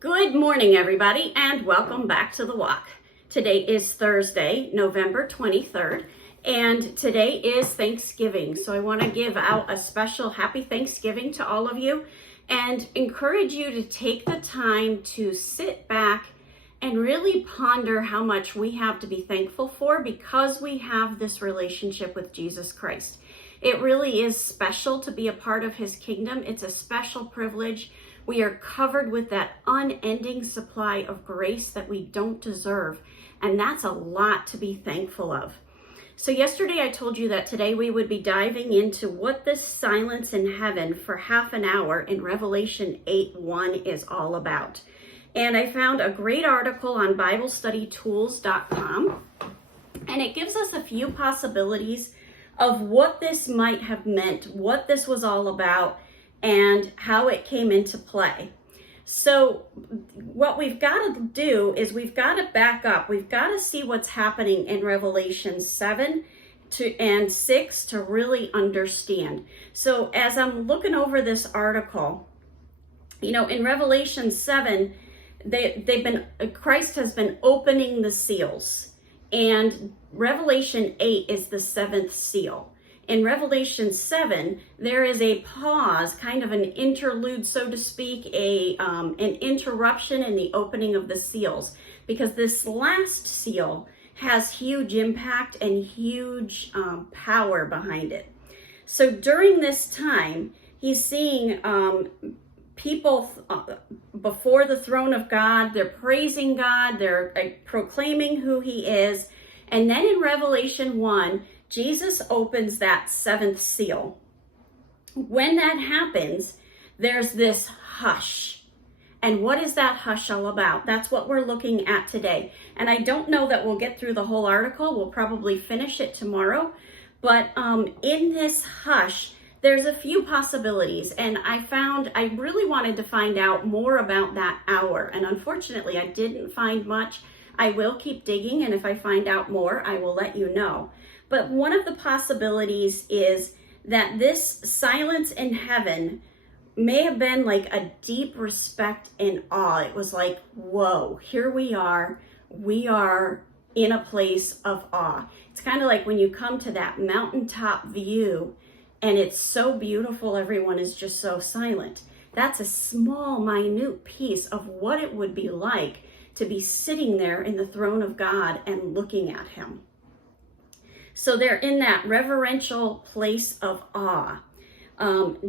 Good morning, everybody, and welcome back to The Walk. Today is Thursday, November 23rd, and today is Thanksgiving. So I want to give out a special happy Thanksgiving to all of you and encourage you to take the time to sit back and really ponder how much we have to be thankful for because we have this relationship with Jesus Christ. It really is special to be a part of his kingdom. It's a special privilege. We are covered with that unending supply of grace that we don't deserve, and that's a lot to be thankful of. So yesterday I told you that today we would be diving into what this silence in heaven for half an hour in Revelation 8:1 is all about. And I found a great article on BibleStudyTools.com, and it gives us a few possibilities of what this might have meant, what this was all about, and how it came into play. So what we've got to do is we've got to back up. We've got to see what's happening in Revelation 7 and 6 to really understand. So as I'm looking over this article, in Revelation 7, Christ has been opening the seals, and Revelation 8 is the seventh seal. In Revelation 7, there is a pause, kind of an interlude, so to speak, an interruption in the opening of the seals, because this last seal has huge impact and huge power behind it. So during this time, he's seeing people before the throne of God. They're praising God, they're proclaiming who he is. And then in Revelation 1, Jesus opens that seventh seal. When that happens, there's this hush. And what is that hush all about? That's what we're looking at today. And I don't know that we'll get through the whole article. We'll probably finish it tomorrow. But in this hush, there's a few possibilities. And I really wanted to find out more about that hour. And unfortunately, I didn't find much. I will keep digging, and if I find out more, I will let you know. But one of the possibilities is that this silence in heaven may have been like a deep respect and awe. It was like, whoa, here we are. We are in a place of awe. It's kind of like when you come to that mountaintop view and it's so beautiful, everyone is just so silent. That's a small, minute piece of what it would be like to be sitting there in the throne of God and looking at him. So they're in that reverential place of awe.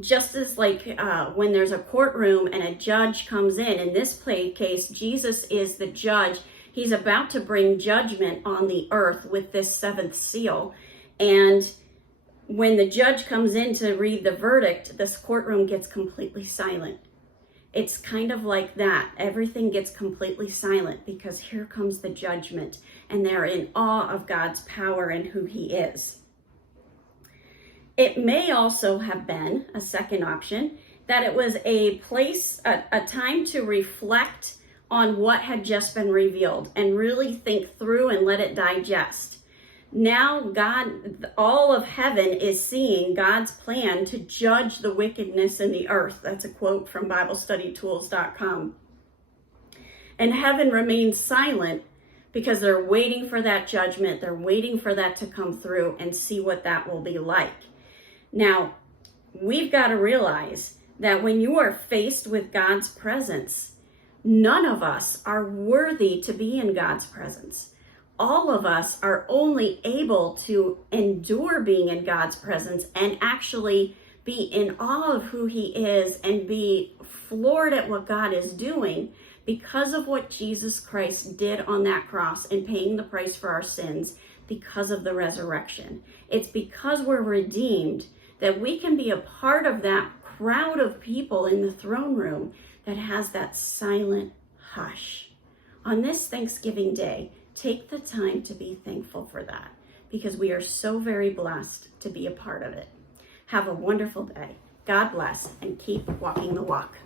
Just as like when there's a courtroom and a judge comes in this case, Jesus is the judge. He's about to bring judgment on the earth with this seventh seal. And when the judge comes in to read the verdict, this courtroom gets completely silent. It's kind of like that. Everything gets completely silent because here comes the judgment, and they're in awe of God's power and who he is. It may also have been a second option that it was a place, a time to reflect on what had just been revealed and really think through and let it digest. Now God, all of heaven is seeing God's plan to judge the wickedness in the earth. That's a quote from BibleStudyTools.com. And heaven remains silent because they're waiting for that judgment. They're waiting for that to come through and see what that will be like. Now, we've got to realize that when you are faced with God's presence, none of us are worthy to be in God's presence. All of us are only able to endure being in God's presence and actually be in awe of who he is and be floored at what God is doing because of what Jesus Christ did on that cross and paying the price for our sins because of the resurrection. It's because we're redeemed that we can be a part of that crowd of people in the throne room that has that silent hush. On this Thanksgiving Day, take the time to be thankful for that because we are so very blessed to be a part of it. Have a wonderful day. God bless, and keep walking the walk.